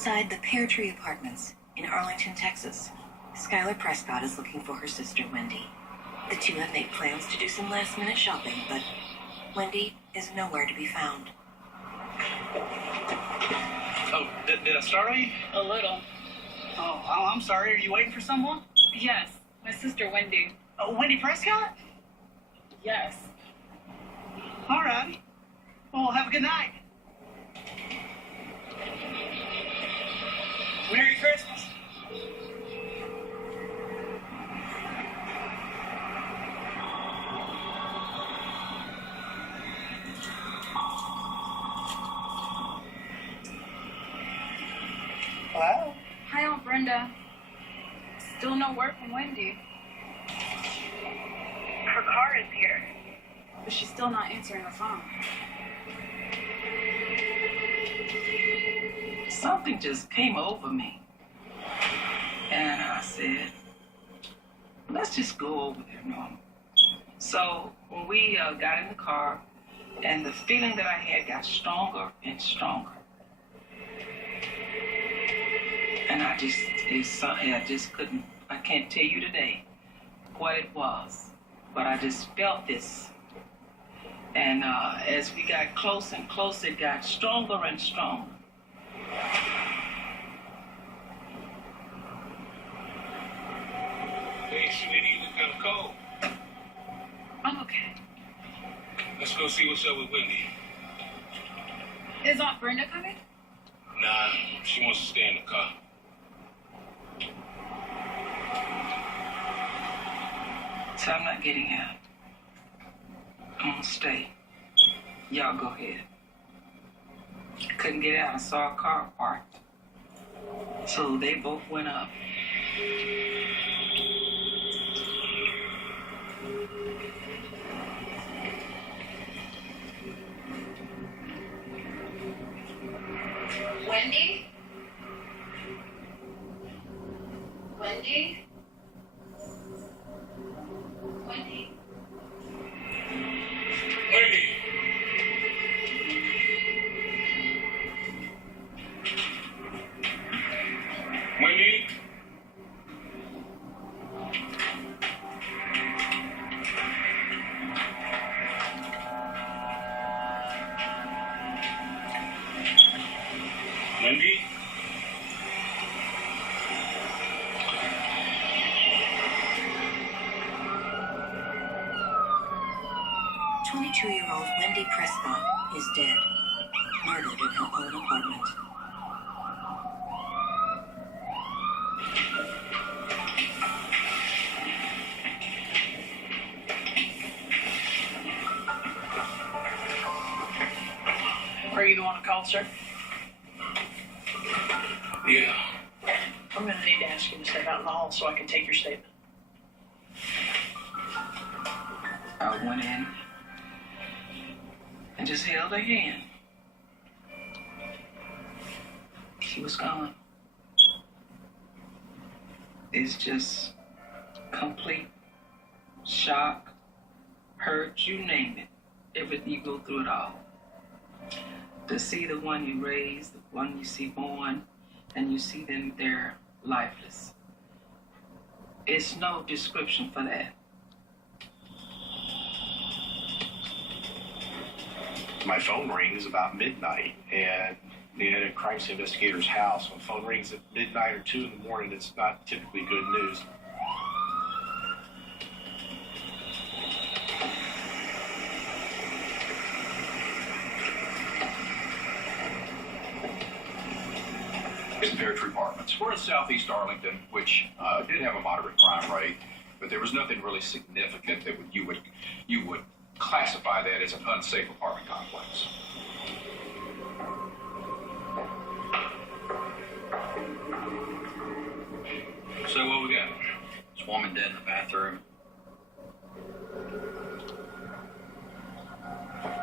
Outside the Pear Tree Apartments in Arlington, Texas, Skylar Prescott is looking for her sister, Wendy. The two have made plans to do some last-minute shopping, but Wendy is nowhere to be found. Oh, did I startle you? A little. Oh, I'm sorry. Are you waiting for someone? Yes, my sister Wendy. Wendy Prescott? Yes. All righty. Well, have a good night. Merry Christmas. Hello? Hi, Aunt Brenda. Still no word from Wendy. Her car is here. But she's still not answering her phone. Something just came over me. And I said, let's just go over there, Norma. So when we got in the car, and the feeling that I had got stronger and stronger. And I just couldn't, I can't tell you today what it was, but I just felt this. And as we got close and closer, it got stronger and stronger. Hey, sweetie, you look kind of cold. I'm okay. Let's go see what's up with Wendy. Is Aunt Brenda coming? Nah, she wants to stay in the car. So I'm not getting out. I'm gonna stay. Y'all go ahead. Couldn't get out. I saw a car parked. So they both went up. Wendy? Wendy? Wendy? Wendy! Wendy? Wendy? 22-year-old Wendy Prescott is dead, murdered in her own apartment. Are you the one who called, sir? Yeah. I'm going to need to ask you to step out in the hall so I can take your statement. I went in and just held her hand. She was gone. It's just complete shock, hurt, you name it. Everything, you go through it all. To see the one you raised, the one you see born, and you see them, they're lifeless. It's no description for that. My phone rings about midnight, and at a crime scene investigator's house. When the phone rings at midnight or 2 in the morning, it's not typically good news. In Pear Tree Apartments. We're in southeast Arlington, which did have a moderate crime rate, but there was nothing really significant that you would classify that as an unsafe apartment complex. So what we got? This woman dead in the bathroom.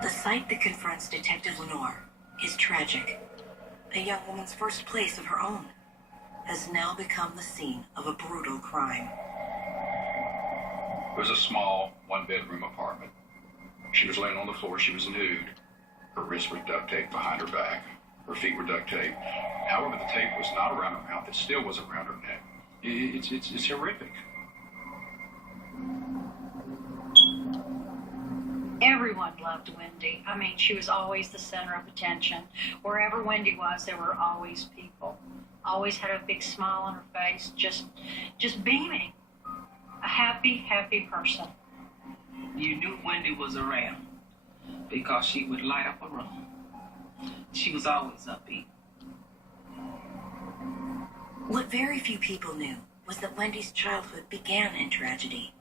The sight that confronts Detective Lenore is tragic. A young woman's first place of her own has now become the scene of a brutal crime. It was a small, one-bedroom apartment. She was laying on the floor. She was nude. Her wrists were duct taped behind her back. Her feet were duct taped. However, the tape was not around her mouth. It still was around her neck. It's horrific. Everyone loved Wendy. I mean, she was always the center of attention. Wherever Wendy was, there were always people. Always had a big smile on her face, just beaming. A happy, happy person. You knew Wendy was around because she would light up a room. She was always upbeat. What very few people knew was that Wendy's childhood began in tragedy.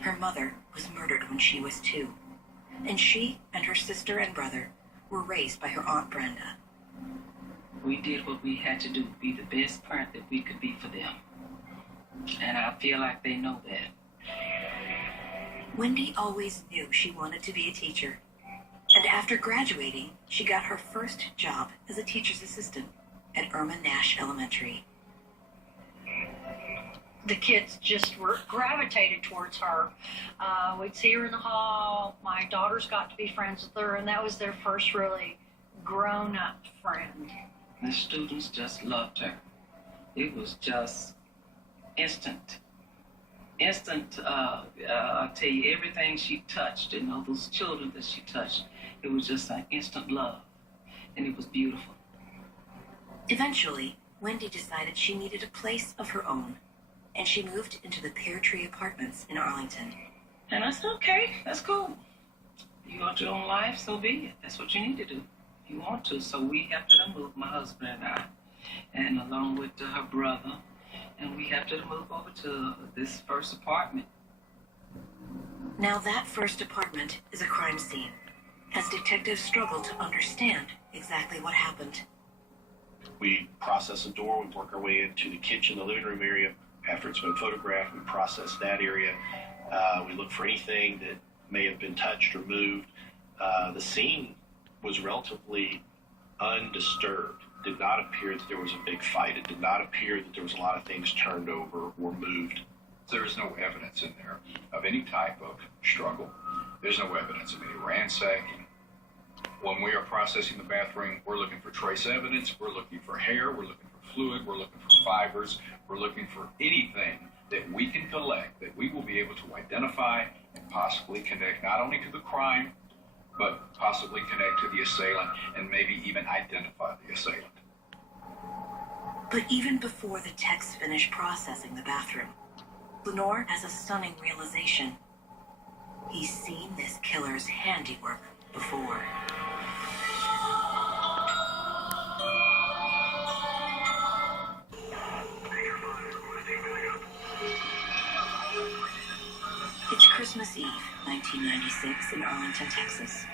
Her mother was murdered when she was 2, and she and her sister and brother were raised by her Aunt Brenda. We did what we had to do to be the best parent that we could be for them. And I feel like they know that. Wendy always knew she wanted to be a teacher. And after graduating, she got her first job as a teacher's assistant at Irma Nash Elementary. The kids just were gravitated towards her. We'd see her in the hall. My daughters got to be friends with her, and that was their first really grown-up friend. The students just loved her. It was just instant. I'll tell you, everything she touched, and all those children that she touched, it was just an instant love, and it was beautiful. Eventually, Wendy decided she needed a place of her own, and she moved into the Pear Tree Apartments in Arlington. And I said, okay, that's cool. You want your own life, so be it. That's what you need to do. You want to. So we helped her to move, my husband and I, and along with her brother, and we helped her to move over to this first apartment. Now that first apartment is a crime scene, as detectives struggle to understand exactly what happened. We process a door, we work our way into the kitchen, the living room area. After it's been photographed, we process that area. We look for anything that may have been touched or moved. The scene was relatively undisturbed. Did not appear that there was a big fight. It did not appear that there was a lot of things turned over or moved. There is no evidence in there of any type of struggle. There's no evidence of any ransacking. When we are processing the bathroom, we're looking for trace evidence, we're looking for hair, we're looking for fluid, we're looking for fibers, we're looking for anything that we can collect that we will be able to identify and possibly connect not only to the crime, but possibly connect to the assailant and maybe even identify the assailant. But even before the techs finish processing the bathroom, Lenore has a stunning realization. He's seen this killer's handiwork before. It's Christmas Eve, 1996, in Arlington, Texas.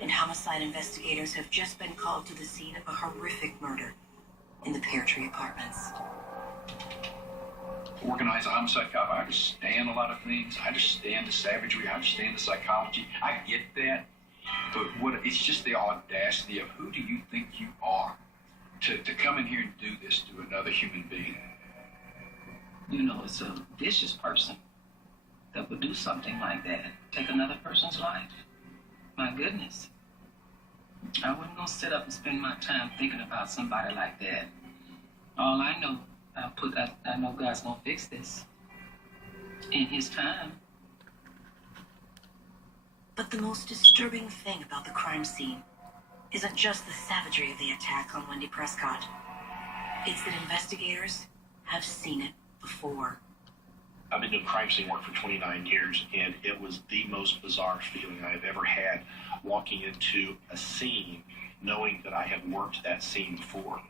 And homicide investigators have just been called to the scene of a horrific murder in the Pear Tree Apartments. Organized homicide cop, I understand a lot of things. I understand the savagery. I understand the psychology. I get that. But it's just the audacity of who do you think you are to come in here and do this to another human being? You know, it's a vicious person that would do something like that, take another person's life. My goodness. I wasn't going to sit up and spend my time thinking about somebody like that. All I know, I know God's going to fix this in his time. But the most disturbing thing about the crime scene isn't just the savagery of the attack on Wendy Prescott. It's that investigators have seen it before. I've been doing crime scene work for 29 years, and it was the most bizarre feeling I have ever had walking into a scene knowing that I had worked that scene before.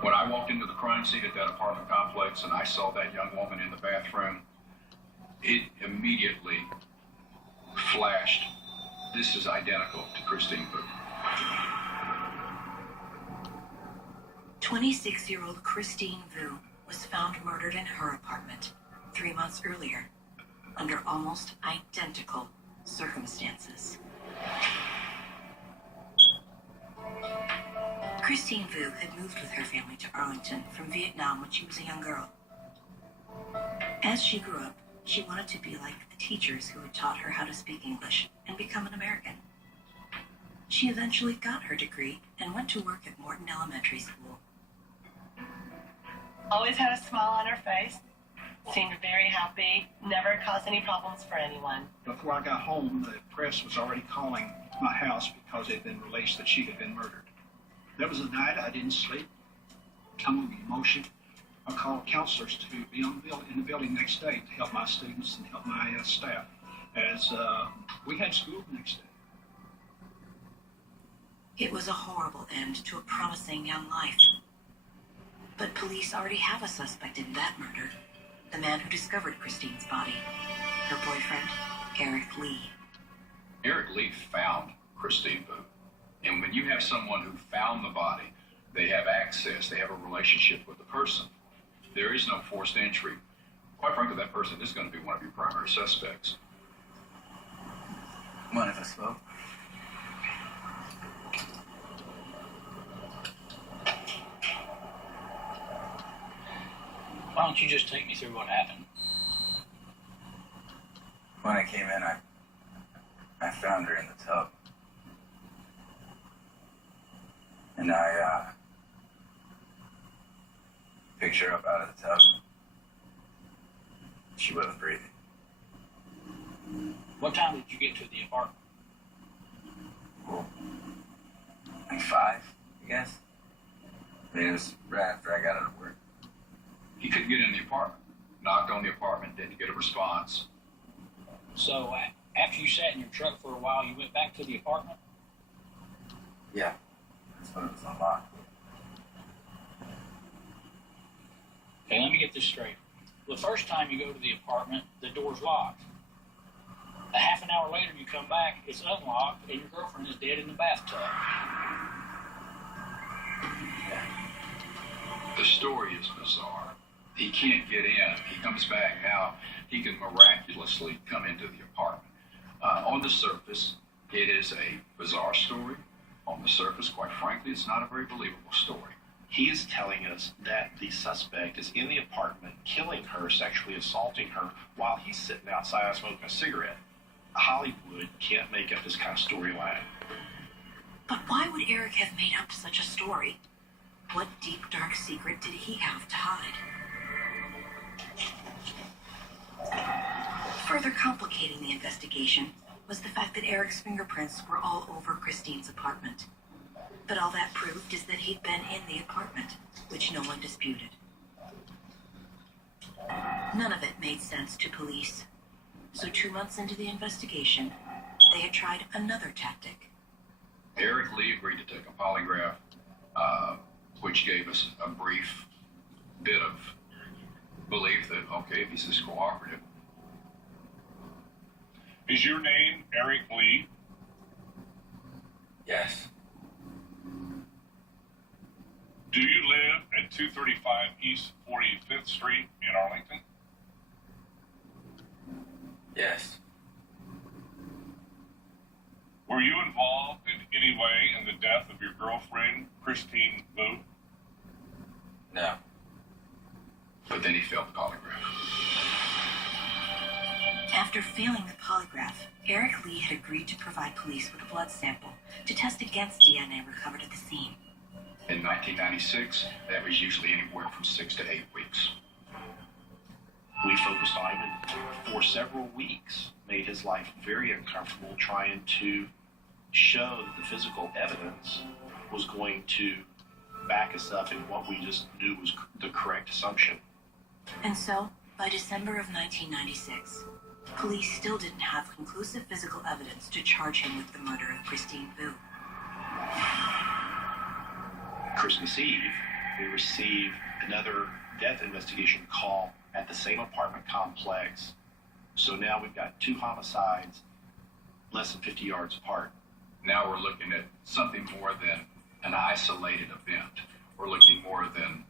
When I walked into the crime scene at that apartment complex and I saw that young woman in the bathroom, it immediately flashed. This is identical to Christine Vu. 26-year-old Christine Vu was found murdered in her apartment 3 months earlier under almost identical circumstances. Christine Vu had moved with her family to Arlington from Vietnam when she was a young girl. As she grew up, she wanted to be like the teachers who had taught her how to speak English and become an American. She eventually got her degree and went to work at Morton Elementary School. Always had a smile on her face, seemed very happy, never caused any problems for anyone. Before I got home, the press was already calling my house because it had been released that she had been murdered. There was a night I didn't sleep, tumbling with emotion. I called counselors to be in the building next day to help my students and help my staff, as we had school the next day. It was a horrible end to a promising young life. But police already have a suspect in that murder. The man who discovered Christine's body. Her boyfriend, Eric Lee. Eric Lee found Christine Boo. And when you have someone who found the body, they have access, they have a relationship with the person. There is no forced entry. Quite frankly, that person is going to be one of your primary suspects. Mind if I smoke? Why don't you just take me through what happened? When I came in, I found her in the tub. And I picked her up out of the tub. She wasn't breathing. What time did you get to the apartment? Well, like 5, I guess. I mean, it was right after I got out of work. He couldn't get in the apartment. Knocked on the apartment, didn't get a response. So, after you sat in your truck for a while, you went back to the apartment? Yeah, that's when it was unlocked. Okay, let me get this straight. The first time you go to the apartment, the door's locked. A half an hour later, you come back, it's unlocked, and your girlfriend is dead in the bathtub. The story is bizarre. He can't get in. He comes back. Now he can miraculously come into the apartment. On the surface, it is a bizarre story. On the surface, quite frankly, it's not a very believable story. He is telling us that the suspect is in the apartment, killing her, sexually assaulting her, while he's sitting outside smoking a cigarette. Hollywood can't make up this kind of storyline. But why would Eric have made up such a story? What deep, dark secret did he have to hide? Further complicating the investigation was the fact that Eric's fingerprints were all over Christine's apartment. But all that proved is that he'd been in the apartment, which no one disputed. None of it made sense to police. So 2 months into the investigation, they had tried another tactic. Eric Lee agreed to take a polygraph, which gave us a brief bit of belief that, okay, if he's this cooperative. Is your name Eric Lee? Yes. Do you live at 235 East 45th Street in Arlington? Yes. Were you involved in any way in the death of your girlfriend, Christine Boo? No. But then he failed the polygraph. After failing the polygraph, Eric Lee had agreed to provide police with a blood sample to test against DNA recovered at the scene. In 1996, that was usually anywhere from 6 to 8 weeks. We focused on him and for several weeks made his life very uncomfortable, trying to show that the physical evidence was going to back us up in what we just knew was the correct assumption. And so, by December of 1996, police still didn't have conclusive physical evidence to charge him with the murder of Christine Boo. Christmas Eve, we received another death investigation call at the same apartment complex. So now we've got 2 homicides less than 50 yards apart. Now we're looking at something more than an isolated event. We're looking more than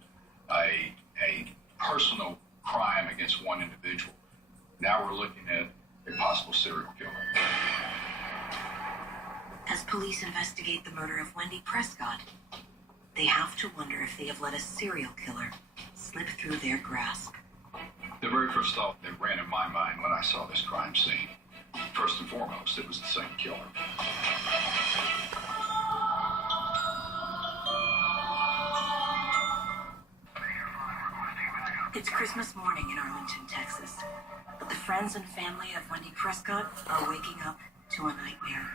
a personal crime against one individual. Now we're looking at a possible serial killer. As police investigate the murder of Wendy Prescott, they have to wonder if they have let a serial killer slip through their grasp. The very first thought that ran in my mind when I saw this crime scene, first and foremost, it was the same killer. It's Christmas morning in Arlington, Texas, but the friends and family of Wendy Prescott are waking up to a nightmare.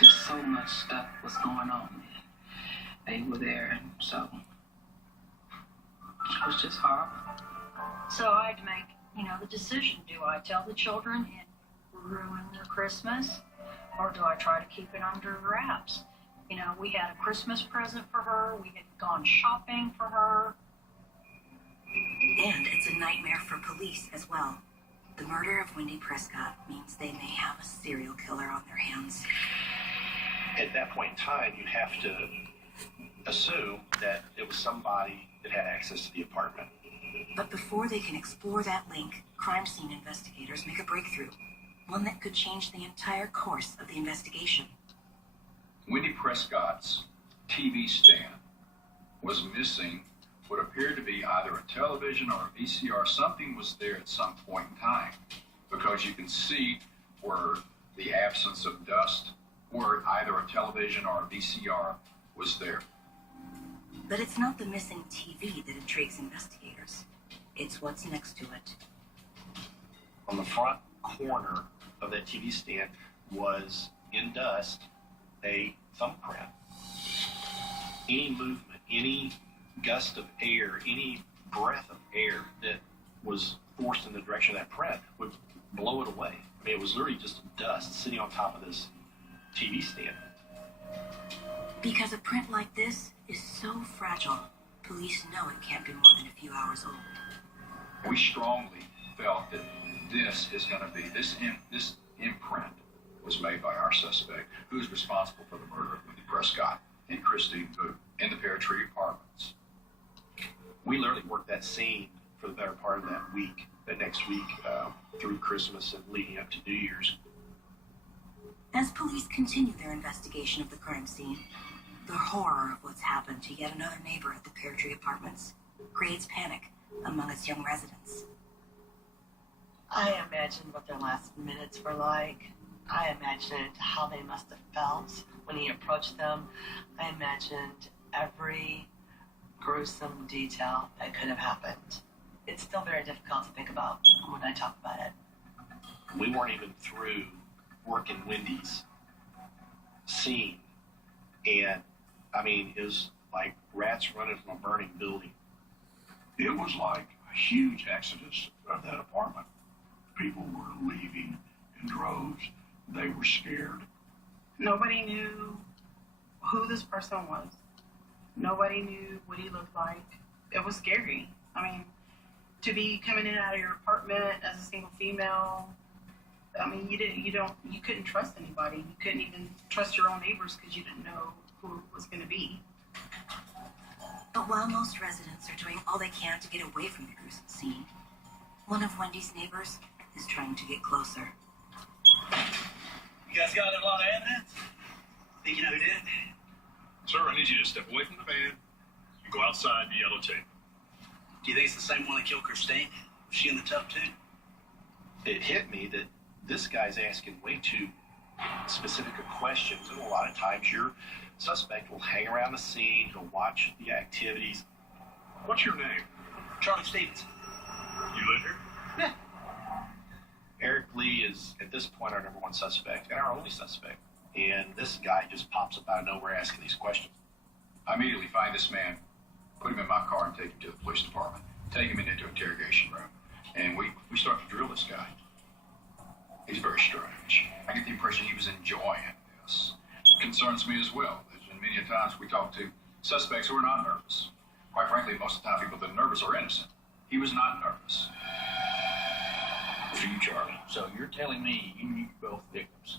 Just so much stuff was going on. They were there, and so it was just horrible. So I had to make, the decision. Do I tell the children and ruin their Christmas, or do I try to keep it under wraps? We had a Christmas present for her. We had gone shopping for her. And it's a nightmare for police as well. The murder of Wendy Prescott means they may have a serial killer on their hands. At that point in time, you have to assume that it was somebody that had access to the apartment. But before they can explore that link, crime scene investigators make a breakthrough. One that could change the entire course of the investigation. Wendy Prescott's TV stand was missing what appeared to be either a television or a VCR. Something was there at some point in time, because you can see where the absence of dust, where either a television or a VCR was there. But it's not the missing TV that intrigues investigators. It's what's next to it. On the front corner of that TV stand was, in dust, a thumbprint. Any movement, any gust of air, any breath of air that was forced in the direction of that print would blow it away. I mean, it was literally just dust sitting on top of this TV stand. Because a print like this is so fragile, police know it can't be more than a few hours old. We strongly felt that this imprint was made by our suspect, who's responsible for the murder of Wendy Prescott and Christine Booth in the Pear Tree Apartments. We literally worked that scene for the better part of that next week, through Christmas and leading up to New Year's. As police continue their investigation of the crime scene, the horror of what's happened to yet another neighbor at the Pear Tree Apartments creates panic among its young residents. I imagined what their last minutes were like. I imagined how they must have felt when he approached them. I imagined every gruesome detail that could have happened. It's still very difficult to think about when I talk about it. We weren't even through working Wendy's scene, and I mean, it was like rats running from a burning building. It was like a huge exodus of that apartment. People were leaving in droves. They were scared. Nobody knew who this person was. Nobody knew what he looked like. It was scary. I mean, to be coming in and out of your apartment as a single female, I mean, you couldn't trust anybody. You couldn't even trust your own neighbors because you didn't know who it was going to be. But while most residents are doing all they can to get away from the gruesome scene, one of Wendy's neighbors is trying to get closer. You guys got a lot of evidence? Think you know who did it? Sir, I need you to step away from the van and go outside the yellow tape. Do you think it's the same one that killed Christine? Was she in the tub too? It hit me that this guy's asking way too specific of questions, and a lot of times your suspect will hang around the scene, he'll watch the activities. What's your name? Charlie Stevens. You live here? Yeah. Eric Lee is, at this point, our number one suspect and our only suspect. And this guy just pops up out of nowhere asking these questions. I immediately find this man, put him in my car, and take him to the police department. Take him into an interrogation room. And we start to drill this guy. He's very strange. I get the impression he was enjoying this. It concerns me as well. There's been many times we talk to suspects who are not nervous. Quite frankly, most of the time people that are nervous are innocent. He was not nervous. For you, Charlie. So you're telling me you knew both victims?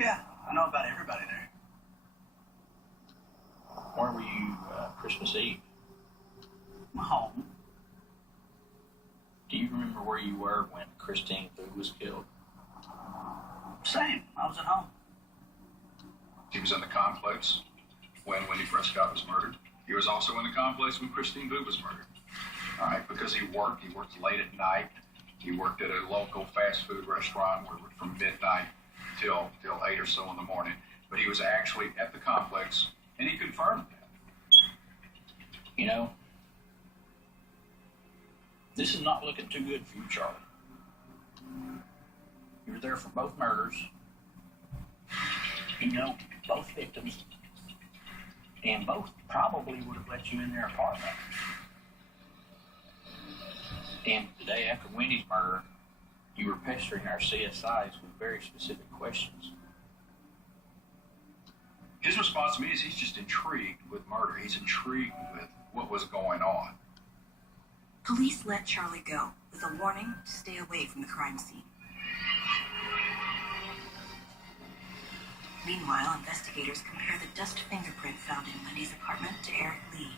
Yeah, I know about everybody there. Where were you Christmas Eve? Home. Do you remember where you were when Christine Booth was killed? Same. I was at home. He was in the complex when Wendy Prescott was murdered. He was also in the complex when Christine Booth was murdered. All right, because he worked late at night. He worked at a local fast food restaurant where from midnight till 8 or so in the morning. But he was actually at the complex, and he confirmed that. You know, This is not looking too good for you, Charlie. You were there for both murders. You know both victims. And both probably would have let you in their apartment. And the day after Wendy's murder, you were pestering our CSIs with very specific questions. His response to me is he's just intrigued with murder. He's intrigued with what was going on. Police let Charlie go with a warning to stay away from the crime scene. Meanwhile, investigators compare the dust fingerprint found in Wendy's apartment to Eric Lee.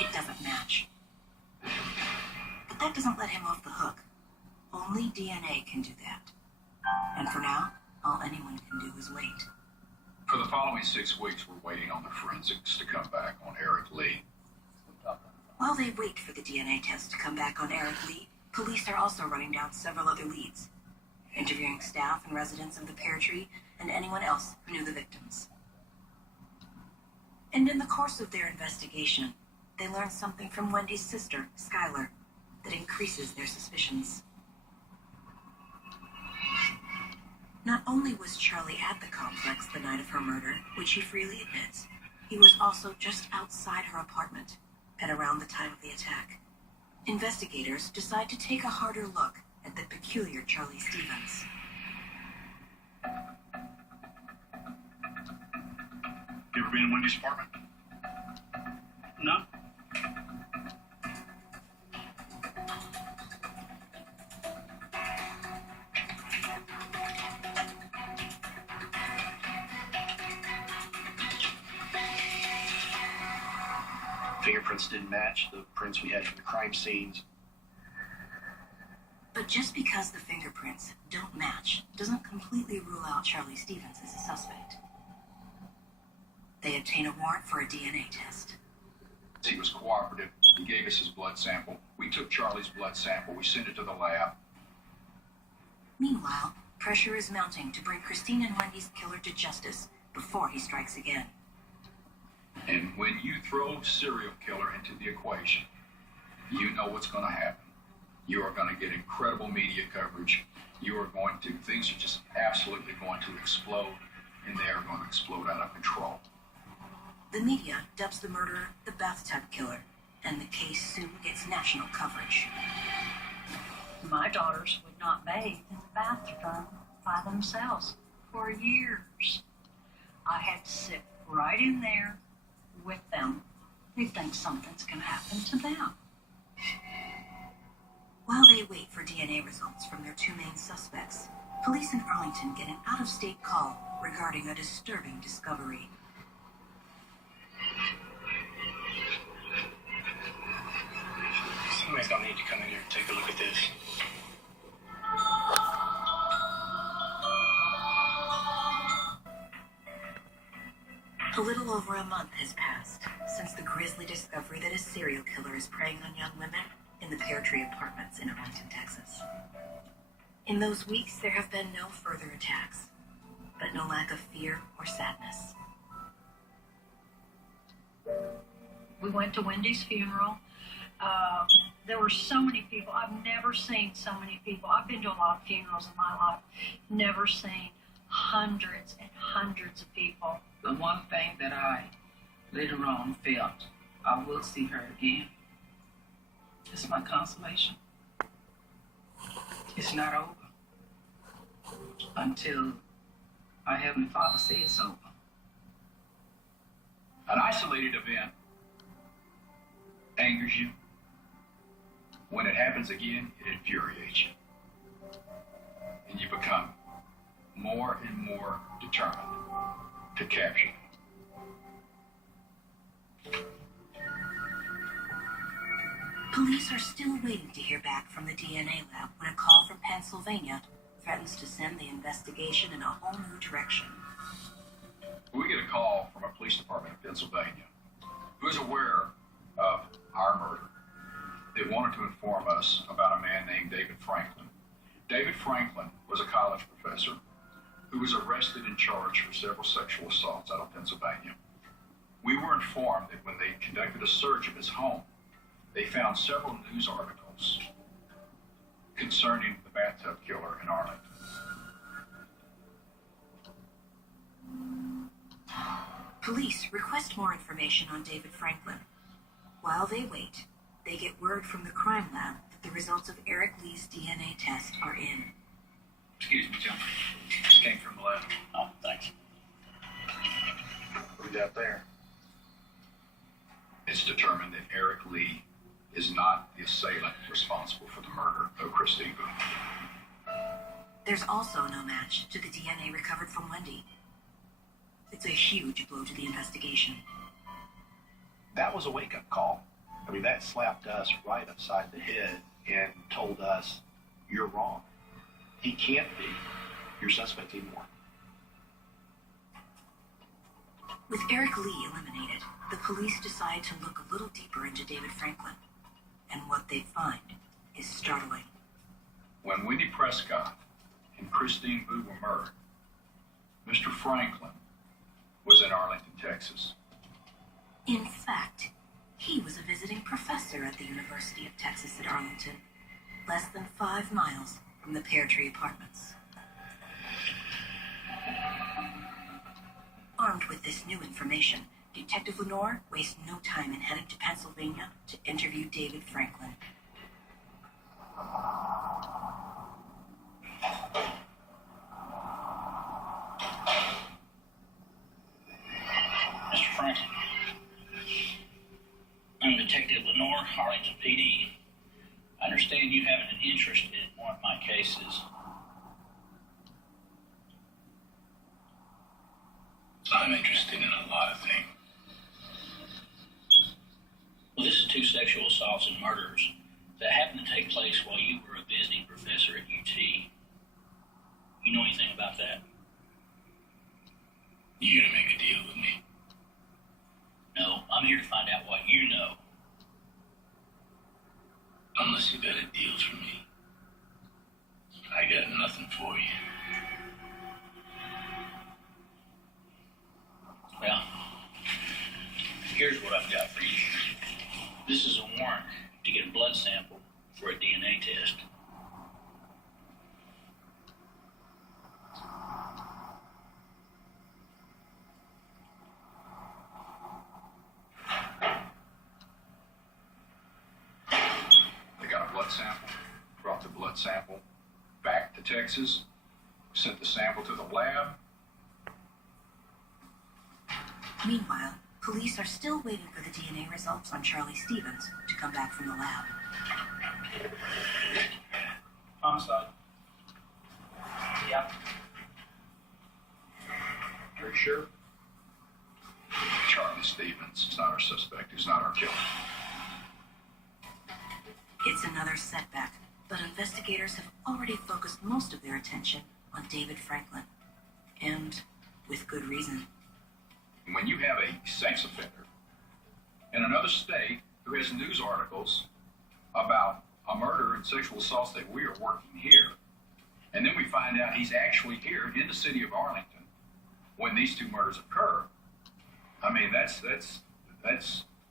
It doesn't match. But that doesn't let him off the hook. Only DNA can do that. And for now, all anyone can do is wait. For the following 6 weeks, we're waiting on the forensics to come back on Eric Lee. While they wait for the DNA test to come back on Eric Lee, police are also running down several other leads, interviewing staff and residents of the pear tree and anyone else who knew the victims. And in the course of their investigation, they learn something from Wendy's sister, Skylar, that increases their suspicions. Not only was Charlie at the complex the night of her murder, which he freely admits, he was also just outside her apartment at around the time of the attack. Investigators decide to take a harder look at the peculiar Charlie Stevens. You ever been in Wendy's apartment? No. Fingerprints didn't match the prints we had from the crime scenes. But just because the fingerprints don't match doesn't completely rule out Charlie Stevens as a suspect. They obtain a warrant for a DNA test. He was cooperative. He gave us his blood sample. We took Charlie's blood sample. We sent it to the lab. Meanwhile, pressure is mounting to bring Christine and Wendy's killer to justice before he strikes again. And when you throw serial killer into the equation, you know what's going to happen. You are going to get incredible media coverage. Things are just absolutely going to explode, and they are going to explode out of control. The media dubs the murderer the bathtub killer, and the case soon gets national coverage. My daughters would not bathe in the bathroom by themselves for years. I had to sit right in there with them. They think something's going to happen to them. While they wait for DNA results from their two main suspects, police in Arlington get an out-of-state call regarding a disturbing discovery. Somebody's gonna need to come in here and take a look at this. A little over a month has passed since the grisly discovery that a serial killer is preying on young women in the Pear Tree Apartments in Arlington, Texas. In those weeks, there have been no further attacks, but no lack of fear or sadness. We went to Wendy's funeral. There were so many people. I've never seen so many people. I've been to a lot of funerals in my life. Never seen hundreds and hundreds of people. The one thing that I later on felt I will see her again. It's my consolation. It's not over until our Heavenly Father says it's over. An isolated event angers you. When it happens again, it infuriates you. And you become more and more determined to capture it. Police are still waiting to hear back from the DNA lab when a call from Pennsylvania threatens to send the investigation in a whole new direction. We get a call from a police department in Pennsylvania who is aware of our murder. They wanted to inform us about a man named David Franklin. David Franklin was a college professor who was arrested and charged for several sexual assaults out of Pennsylvania. We were informed that when they conducted a search of his home, they found several news articles concerning the bathtub killer in Arlington. Police request more information on David Franklin. While they wait, they get word from the crime lab that the results of Eric Lee's DNA test are in. Excuse me, John. This came from the lab. Oh, thanks. What do we got there? It's determined that Eric Lee is not the assailant responsible for the murder of Christine Booth. There's also no match to the DNA recovered from Wendy. It's a huge blow to the investigation. That was a wake-up call. I mean, that slapped us right upside the head and told us, you're wrong. He can't be your suspect anymore. With Eric Lee eliminated, the police decide to look a little deeper into David Franklin. And what they find is startling. When Wendy Prescott and Christine Booth were murdered, Mr. Franklin was in Arlington, Texas. In fact, he was a visiting professor at the University of Texas at Arlington, less than 5 miles from the Pear Tree Apartments. Armed with this new information, Detective Lenore wastes no time in heading to Pennsylvania to interview David Franklin. Mr. Franklin, I'm Detective Lenore, Arlington PD. I understand you have an interest in one of my cases. I'm interested in a lot of things. Well, this is 2 sexual assaults and murders that happened to take place while you were a visiting professor at UT. You know anything about that? You gonna make a deal with me? No, I'm here to find out what you know. Unless you got a deal for me, I got nothing for you. Well, here's what I've got for you. This is a warrant to get a blood sample for a DNA test. They got a blood sample, brought the blood sample back to Texas, sent the sample to the lab. Meanwhile, police are still waiting for the DNA results on Charlie Stevens to come back from the lab. Homicide. Yep. Are you sure? Charlie Stevens is not our suspect. He's not our killer. It's another setback, but investigators have already focused most of their attention on David Franklin. And with good reason. When you have a sex offender in another state who has news articles about a murder and sexual assaults that we are working here, and then we find out he's actually here in the city of Arlington when these 2 murders occur, I mean, that's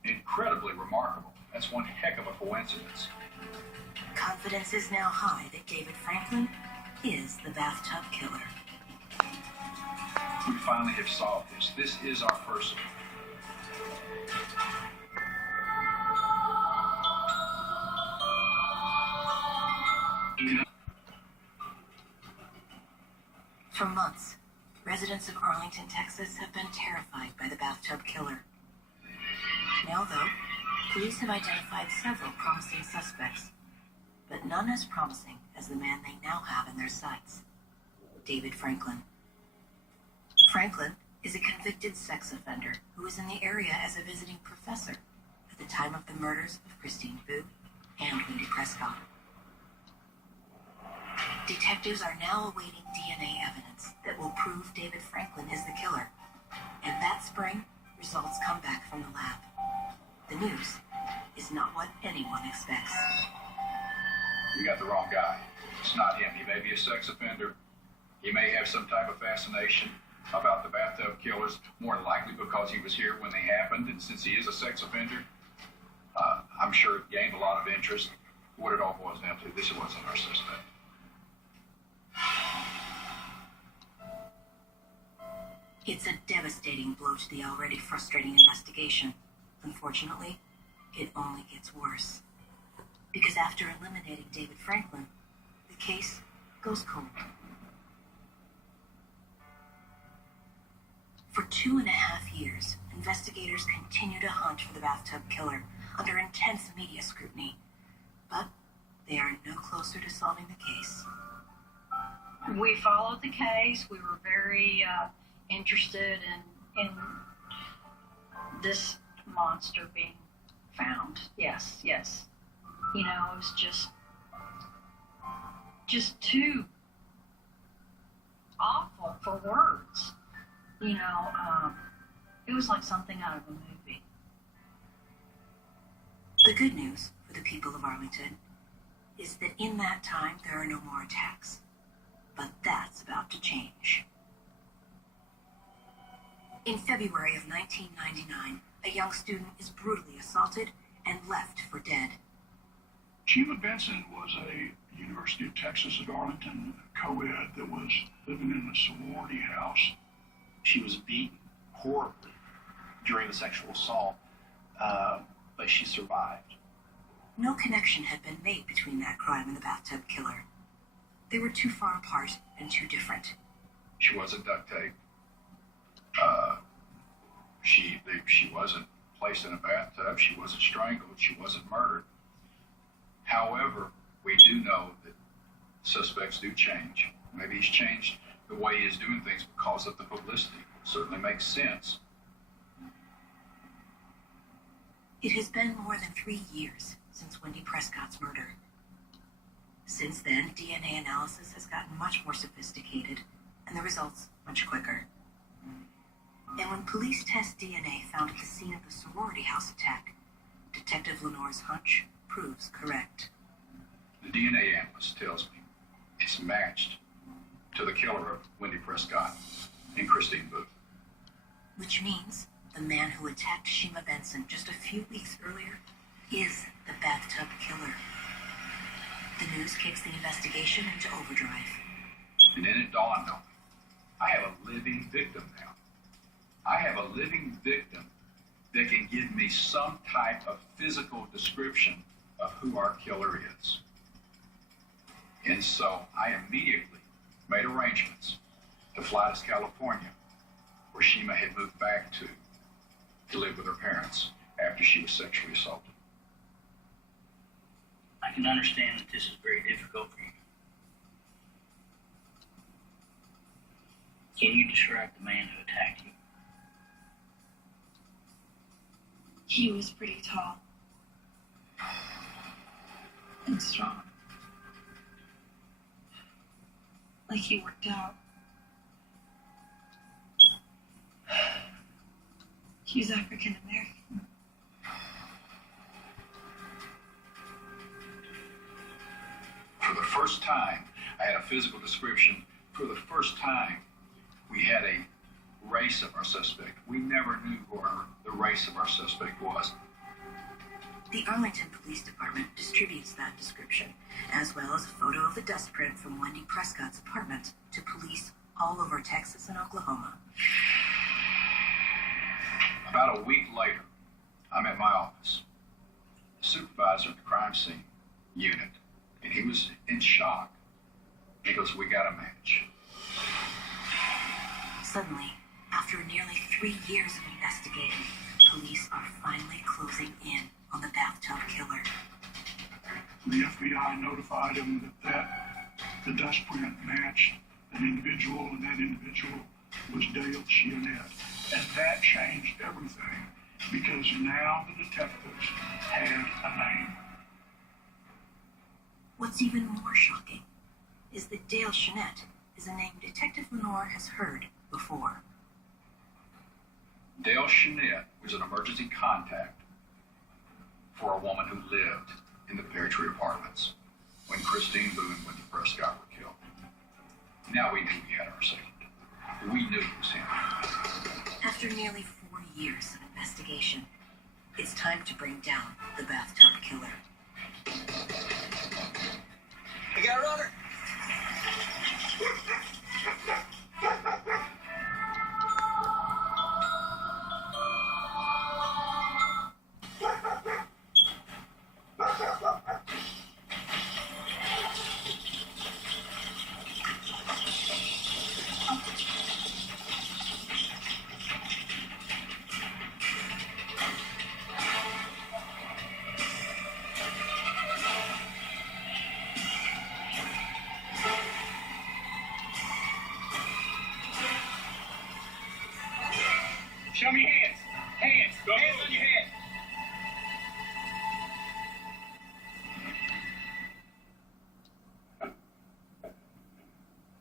incredibly remarkable. That's one heck of a coincidence. Confidence is now high that David Franklin is the bathtub killer. We finally have solved this. This is our person. For months, residents of Arlington, Texas have been terrified by the bathtub killer. Now, though, police have identified several promising suspects, but none as promising as the man they now have in their sights, David Franklin. Franklin is a convicted sex offender who was in the area as a visiting professor at the time of the murders of Christine Booth and Wendy Prescott. Detectives are now awaiting DNA evidence that will prove David Franklin is the killer. And that spring, results come back from the lab. The news is not what anyone expects. You got the wrong guy. It's not him. He may be a sex offender, He may have some type of fascination about the bathtub killers, more than likely because he was here when they happened, and since he is a sex offender, I'm sure it gained a lot of interest. What it all boils down to, this wasn't our suspect. It's a devastating blow to the already frustrating investigation. Unfortunately, it only gets worse. Because after eliminating David Franklin, the case goes cold. For 2.5 years, investigators continue to hunt for the bathtub killer under intense media scrutiny, but they are no closer to solving the case. We followed the case. We were very interested in this monster being found. Yes. You know, it was just too awful for words. You know, it was like something out of a movie. The good news for the people of Arlington is that in that time there are no more attacks. But that's about to change. In February of 1999, a young student is brutally assaulted and left for dead. Shima Benson was a University of Texas at Arlington co-ed that was living in a sorority house. She was beaten horribly during the sexual assault, but she survived. No connection had been made between that crime and the bathtub killer. They were too far apart and too different. She wasn't duct taped. She wasn't placed in a bathtub. She wasn't strangled. She wasn't murdered. However, we do know that suspects do change. Maybe he's changed the way he is doing things because of the publicity. Certainly makes sense. It has been more than 3 years since Wendy Prescott's murder. Since then, DNA analysis has gotten much more sophisticated, and the results much quicker. And when police test DNA found at the scene of the sorority house attack, Detective Lenore's hunch proves correct. The DNA analyst tells me it's matched to the killer of Wendy Prescott and Christine Booth. Which means the man who attacked Shima Benson just a few weeks earlier is the bathtub killer. The news kicks the investigation into overdrive. And then it dawned on me. I have a living victim now. I have a living victim that can give me some type of physical description of who our killer is. And so I immediately made arrangements to fly to California, where Shima had moved back to live with her parents after she was sexually assaulted. I can understand that this is very difficult for you. Can you describe the man who attacked you? He was pretty tall and strong. Like he worked out. He was African American. For the first time, I had a physical description. For the first time, we had a race of our suspect. We never knew who the race of our suspect was. The Arlington Police Department distributes that description, as well as a photo of the dust print from Wendy Prescott's apartment to police all over Texas and Oklahoma. About a week later, I'm at my office. The supervisor of the crime scene unit, and he was in shock. He goes, "We got a match." Suddenly, after nearly 3 years of investigating, police are finally closing in on the bathtub killer. The FBI notified him that the dust print matched an individual, and that individual was Dale Chionette. And that changed everything, because now the detectives had a name. What's even more shocking is that Dale Chionette is a name Detective Lenore has heard before. Dale Chionette was an emergency contact for a woman who lived in the Pear Tree Apartments when Christine Boo and Wendy Prescott were killed. Now we knew we had our assailant. We knew it was him. After nearly 4 years of investigation, it's time to bring down the bathtub killer. You got a runner? Show me hands. Hands. Go. Hands on your head.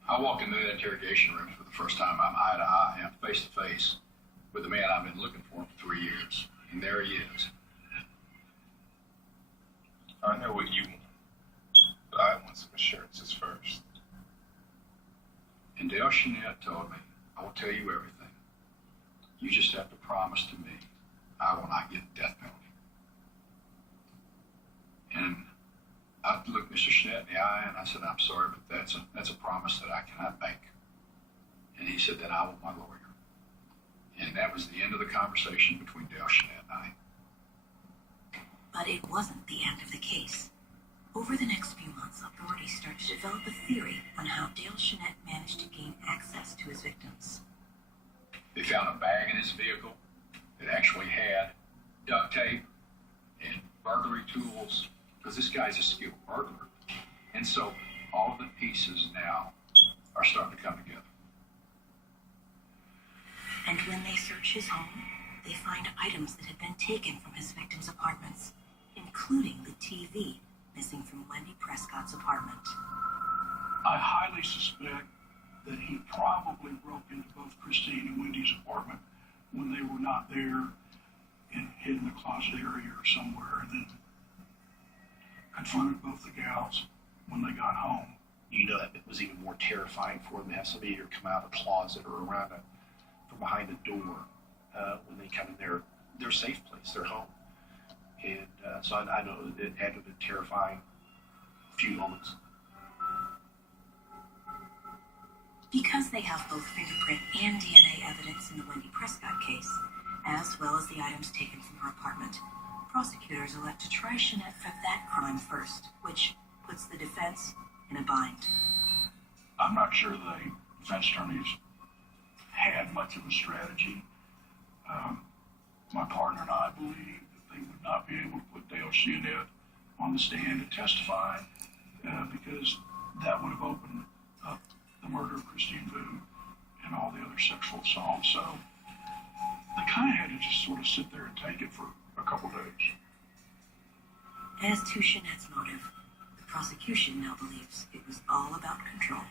I walked into that interrogation room for the first time. I'm eye to eye. I'm face to face with the man I've been looking for 3 years. And there he is. I know what you want, but I want some assurances first. And Dale Chanette told me, I will tell you everything. You just have to promise to me I will not get the death penalty. And I looked Mr. Chanette in the eye and I said, I'm sorry, but that's a promise that I cannot make. And he said, then I want my lawyer. And that was the end of the conversation between Dale Chanette and I. But it wasn't the end of the case. Over the next few months, authorities started to develop a theory on how Dale Chanette managed to gain access to his victims. They found a bag in his vehicle that actually had duct tape and burglary tools, because this guy's a skilled burglar. And so all the pieces now are starting to come together. And when they search his home, they find items that had been taken from his victims' apartments, including the TV missing from Wendy Prescott's apartment. I highly suspect that he probably broke into both Christine and Wendy's apartment when they were not there and hid in the closet area or somewhere, and then confronted both the gals when they got home. You know that it was even more terrifying for them to have somebody either come out of a closet or around from behind the door when they come in their safe place, their home. And so I know it had to have been terrifying few moments. Because they have both fingerprint and DNA evidence in the Wendy Prescott case, as well as the items taken from her apartment, prosecutors elect to try Chanette for that crime first, which puts the defense in a bind. I'm not sure the defense attorneys had much of a strategy. My partner and I believe that they would not be able to put Dale Chanette on the stand to testify because that would have opened up the murder of Christine Vu and all the other sexual assaults. So they kind of had to just sort of sit there and take it for a couple days. As to Chanette's motive, the prosecution now believes it was all about control.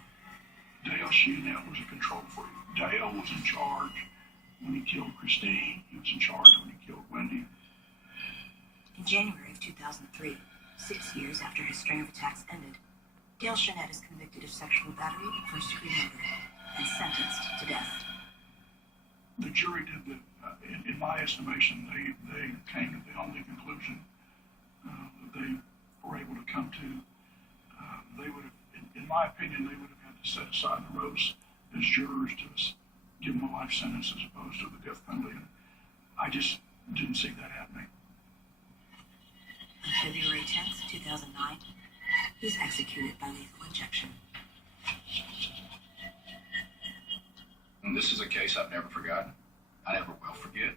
Dale Chanette was a control freak. Dale was in charge when he killed Christine. He was in charge when he killed Wendy. In January of 2003, 6 years after his string of attacks ended, Dale Chanette is convicted of sexual battery and first-degree murder and sentenced to death. The jury did in my estimation, they came to the only conclusion that they were able to come to. They would have, in my opinion, they would have had to set aside the roast as jurors to give him a life sentence as opposed to the death penalty. And I just didn't see that happening. On February 10th, 2009, he's executed by lethal injection. And this is a case I've never forgotten. I never will forget.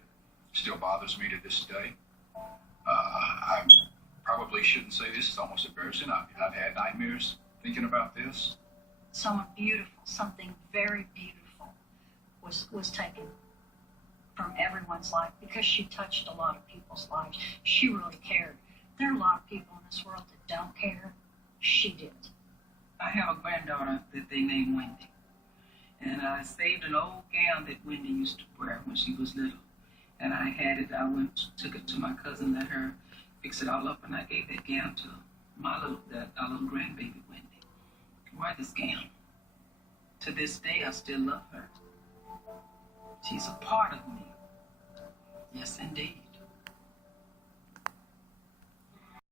Still bothers me to this day. I probably shouldn't say this. It's almost embarrassing. I've had nightmares thinking about this. Someone beautiful, something very beautiful was taken from everyone's life because she touched a lot of people's lives. She really cared. There are a lot of people in this world that don't care. She did. I have a granddaughter that they named Wendy. And I saved an old gown that Wendy used to wear when she was little. And I had it, took it to my cousin, let her fix it all up, and I gave that gown to our little grandbaby Wendy. Why this gown? To this day, I still love her. She's a part of me. Yes, indeed.